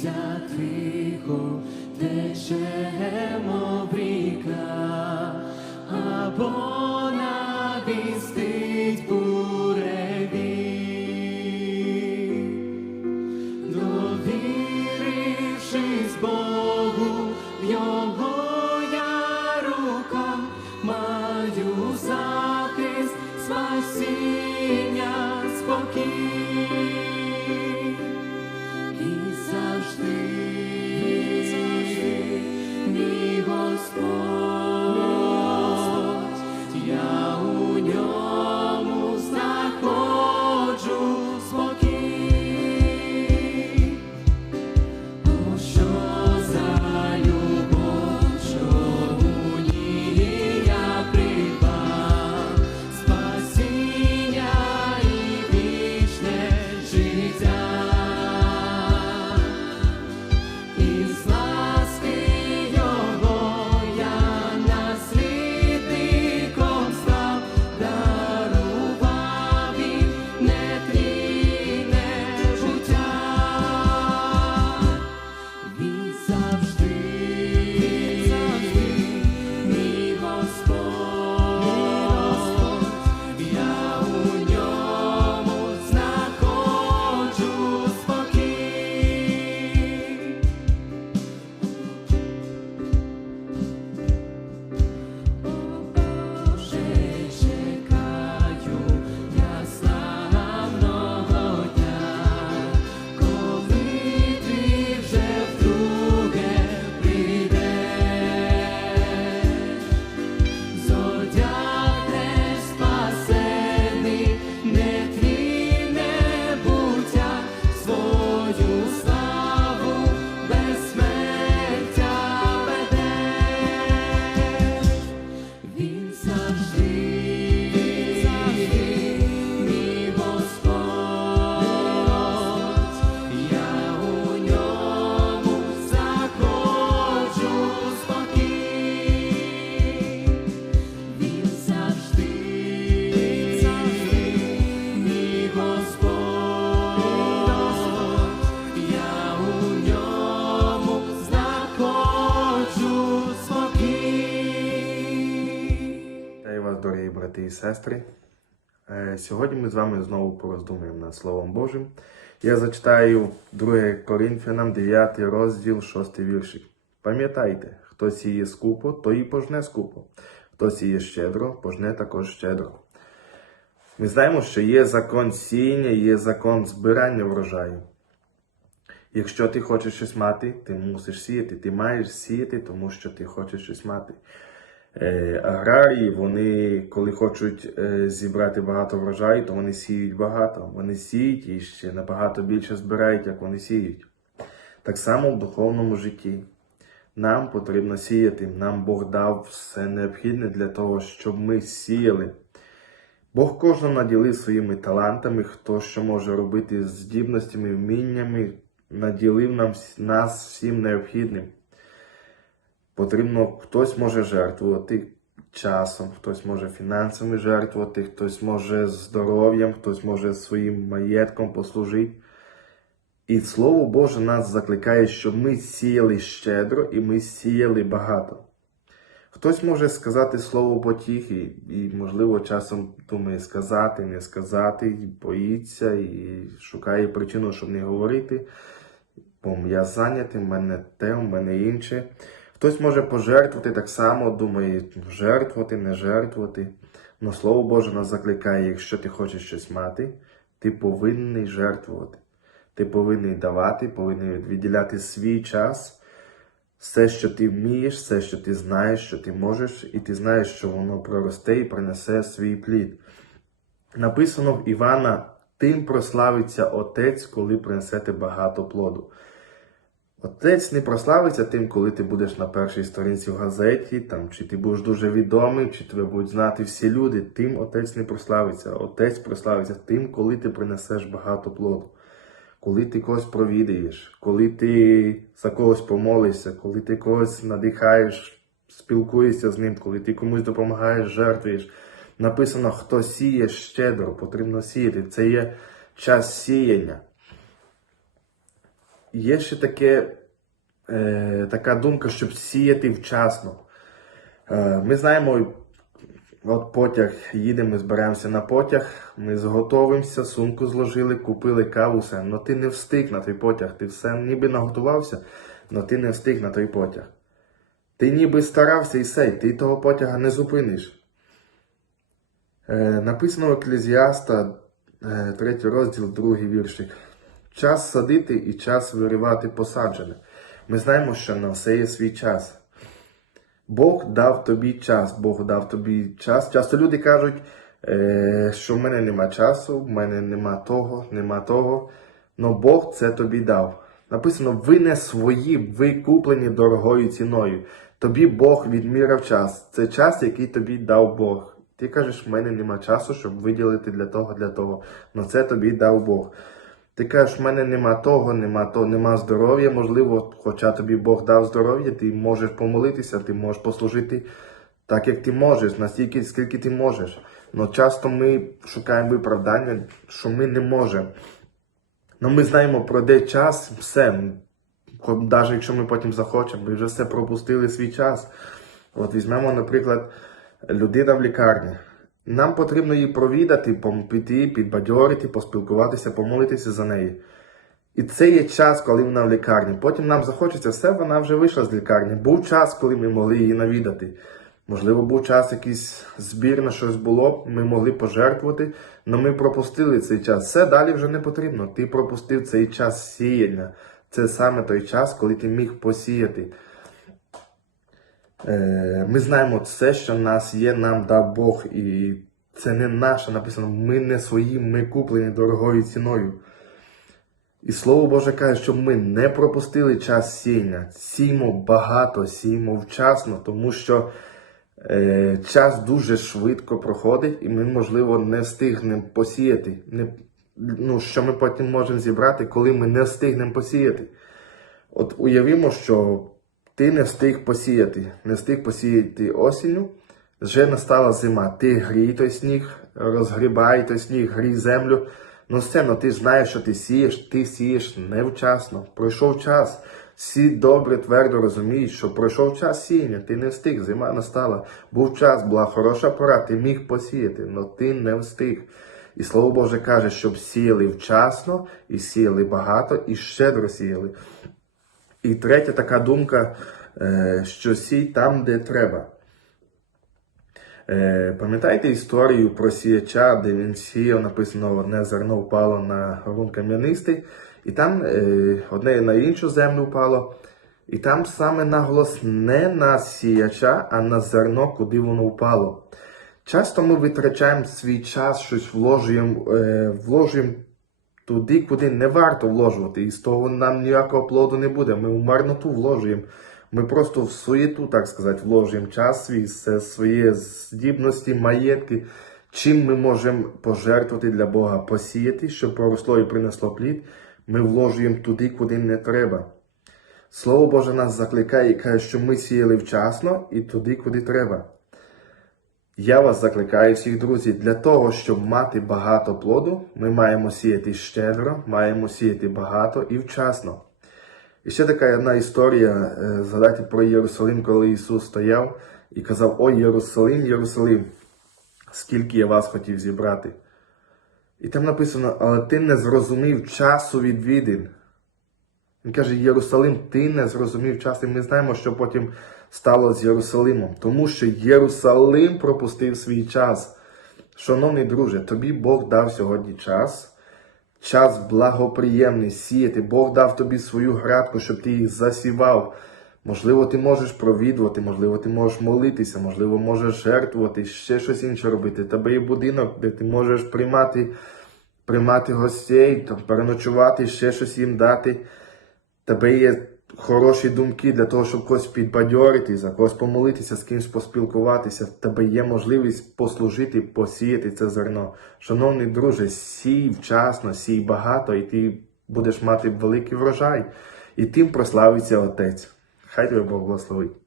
Лється тихо, течемо в ріка, або на навістить сестри. Е, Сьогодні ми з вами знову пороздумуємо над Словом Божим. Я зачитаю 2 Коринфянам 9 розділ, 6 віршик. Пам'ятайте, хто сіє скупо, то і пожне скупо. Хто сіє щедро, пожне також щедро. Ми знаємо, що є закон сіяння, є закон збирання врожаю. Якщо ти хочеш щось мати, ти мусиш сіяти. Ти маєш сіяти, тому що ти хочеш щось мати. Е, аграрії, вони, коли хочуть е, зібрати багато врожаю, то вони сіють багато. Вони сіють і ще набагато більше збирають, як вони сіють. Так само в духовному житті. Нам потрібно сіяти. Нам Бог дав все необхідне для того, щоб ми сіяли. Бог кожного наділив своїми талантами, хто що може робити з здібностями, вміннями, наділив нам, нас всім необхідним. Потрібно, хтось може жертвувати часом, хтось може фінансами жертвувати, хтось може здоров'ям, хтось може своїм маєтком послужити. І Слово Боже нас закликає, щоб ми сіяли щедро і ми сіяли багато. Хтось може сказати слово потіхи, і, можливо, часом думає сказати, не сказати, і боїться, і шукає причину, щоб не говорити. Бо я зайнятий, в мене те, в мене інше. Хтось може пожертвувати так само, думає, жертвувати, не жертвувати. Но Слово Боже нас закликає, якщо ти хочеш щось мати, ти повинний жертвувати. Ти повинний давати, повинен відділяти свій час, все, що ти вмієш, все, що ти знаєш, що ти можеш, і ти знаєш, що воно проросте і принесе свій плід. Написано в Івана: тим прославиться Отець, коли принесете багато плоду. Отець не прославиться тим, коли ти будеш на першій сторінці в газеті, там, чи ти будеш дуже відомий, чи тебе будуть знати всі люди. Тим отець не прославиться. Отець прославиться тим, коли ти принесеш багато плоду. Коли ти когось провідаєш, коли ти за когось помолишся, коли ти когось надихаєш, спілкуєшся з ним, коли ти комусь допомагаєш, жертвуєш. Написано, хто сіє щедро, потрібно сіяти. Це є час сіяння. Є ще таке, е, така думка, щоб сіяти вчасно. Е, ми знаємо, от потяг, їдемо, збираємося на потяг, ми зготовимося, сумку зложили, купили каву, все. Но ти не встиг на той потяг, ти все ніби наготувався, але ти не встиг на той потяг. Ти ніби старався і все, ти того потяга не зупиниш. Е, написано у Еклезіаста, е, третій розділ, другий віршик. Час садити і час виривати посаджене. Ми знаємо, що на все є свій час. Бог дав тобі час, Бог дав тобі час. Часто люди кажуть, е, що в мене нема часу, в мене нема того, нема того. Но Бог це тобі дав. Написано, ви не свої, ви куплені дорогою ціною. Тобі Бог відміряв час. Це час, який тобі дав Бог. Ти кажеш, в мене нема часу, щоб виділити для того, для того. Но це тобі дав Бог. Ти кажеш, в мене нема того, нема того, нема здоров'я. Можливо, хоча тобі Бог дав здоров'я, ти можеш помолитися, ти можеш послужити так, як ти можеш, настільки, скільки ти можеш. Но часто ми шукаємо виправдання, що ми не можемо. Ну, ми знаємо, пройде час, все. Навіть якщо ми потім захочемо, ми вже все пропустили свій час. От візьмемо, наприклад, людина в лікарні. Нам потрібно її провідати, піти, підбадьорити, поспілкуватися, помолитися за неї. І це є час, коли вона в лікарні. Потім нам захочеться все, вона вже вийшла з лікарні. Був час, коли ми могли її навідати. Можливо, був час, якийсь збір на щось було, ми могли пожертвувати, але ми пропустили цей час. Все далі вже не потрібно. Ти пропустив цей час сіяння. Це саме той час, коли ти міг посіяти. Е, Ми знаємо все, що в нас є, нам дав Бог, і це не наше написано. Ми не свої, ми куплені дорогою ціною. І Слово Боже каже, щоб ми не пропустили час сіяння. Сіймо багато, сіймо вчасно, тому що е, час дуже швидко проходить, і ми, можливо, не встигнемо посіяти. Не, ну, що ми потім можемо зібрати, коли ми не встигнемо посіяти. От уявімо, що ти не встиг посіяти, не встиг посіяти осінню, вже настала зима. Ти грій той сніг, розгрібай той сніг, грій землю. Ну все, ну ти знаєш, що ти сієш, ти сієш невчасно. Пройшов час. Всі добре, твердо розуміють, що пройшов час сіяння, ти не встиг, зима настала. Був час, була хороша пора, ти міг посіяти, але ти не встиг. І слово Боже каже, щоб сіяли вчасно, і сіяли багато, і щедро сіяли. І третя така думка, е, що сій там, де треба. Е, Пам'ятаєте історію про сіяча, де він сіяв, написано, одне зерно впало на ґрунт кам'янистий, і там е, одне на іншу землю впало. І там саме наголос не на сіяча, а на зерно, куди воно впало. Часто ми витрачаємо свій час, щось вложуємо, вложуємо туди, куди не варто вложувати, і з того нам ніякого плоду не буде. Ми в марноту вложуємо. Ми просто в суєту, так сказати, вложуємо час свій, свої здібності, маєтки. Чим ми можемо пожертвувати для Бога, посіяти, щоб проросло і принесло плід, ми вложуємо туди, куди не треба. Слово Боже нас закликає і каже, що ми сіяли вчасно і туди, куди треба. Я вас закликаю всіх, друзі, для того, щоб мати багато плоду, ми маємо сіяти щедро, маємо сіяти багато і вчасно. І ще така одна історія, е, згадайте про Єрусалим, коли Ісус стояв і казав: Ой, Єрусалим, Єрусалим, скільки я вас хотів зібрати. І там написано, але ти не зрозумів часу відвідин. Він каже, Єрусалим, ти не зрозумів час, і ми знаємо, що потім стало з Єрусалимом. Тому що Єрусалим пропустив свій час. Шановний друже, тобі Бог дав сьогодні час. Час благоприємний сіяти. Бог дав тобі свою градку, щоб ти їх засівав. Можливо, ти можеш провідувати, можливо, ти можеш молитися, можливо, можеш жертвувати, ще щось інше робити. Тебе є будинок, де ти можеш приймати, приймати гостей, переночувати, ще щось їм дати. Тебе є хороші думки для того, щоб когось підбадьорити, за когось помолитися, з кимось поспілкуватися. В тебе є можливість послужити, посіяти це зерно. Шановний друже, сій вчасно, сій багато, і ти будеш мати великий врожай. І тим прославиться Отець. Хай тебе Бог благословить.